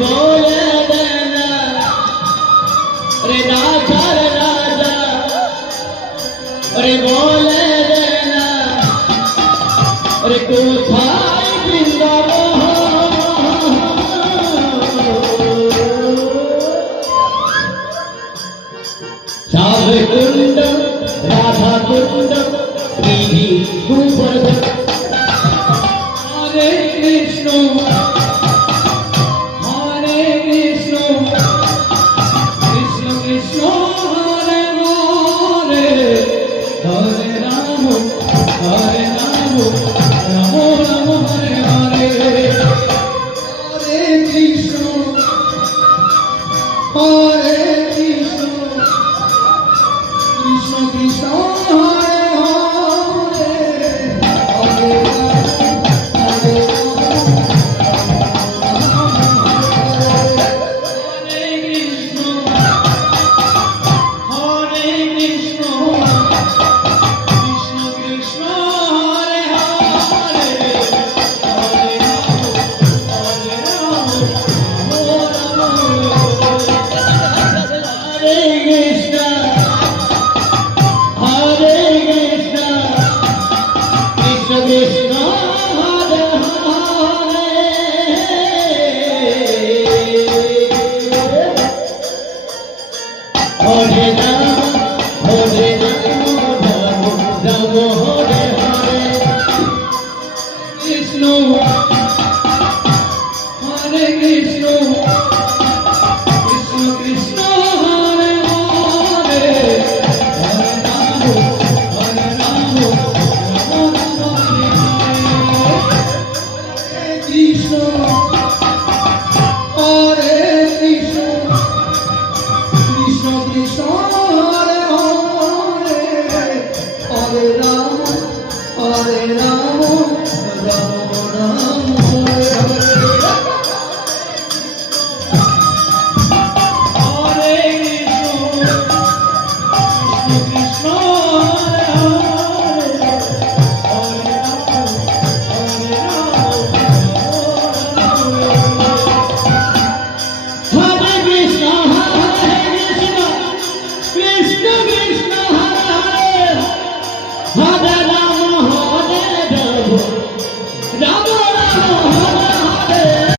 बोले देना रे राजा रे राजा रे बोले देना रे कोথায় বৃন্দাবন श्याम कुंड राधा कुंड गिरी गोवर्धन हरे Krishna Krishna Krishna Hare Hare Hare Ram Ram Ram Hare Hare Hare Krishna Krishna Krishna Hare Hare Hare Hare Krishna, Krishna Krishna, Hare Hare, Hare Ram, Ram Ram, Hare Hare, Hare Krishna.